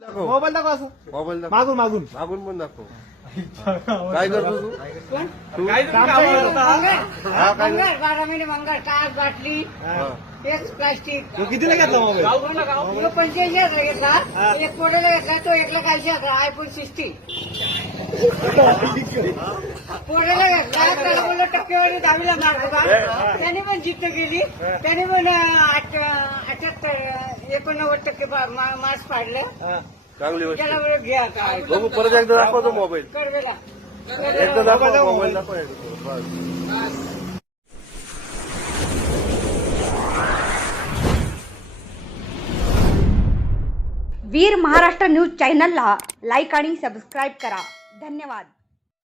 Mobile दाखव मागून मागून. मागून पण दाखव. काय करतो तू? तू? हा काय मंगळ. बारा महिने मंगळ. टाक बाटली. हा. तेच प्लास्टिक तो कितीला घेतला मोबाईल? तो पंचेचाळीस हजार घेतला. एक कोड्याला घेतला तो एक लाख ऐंशी हजार आयफोन सिक्स्टी कोड्याला घेतला त्याला बोललो टक्केवारी दहावीला मार्क होता त्याने पण जिद्द केली. त्याने पण अठ्याहत्तर एकोणनव्वद टक्के मार्क्स पाडले. चांगली गोष्ट त्याला घ्या आता. बघू परत एकदा दाखवतो मोबाईल. कडवेला एकदा दाखव मोबाईल. दाखव एकदा. बस. वीर महाराष्ट्र न्यूज चॅनलला लाईक आणि सबस्क्राईब करा. धन्यवाद.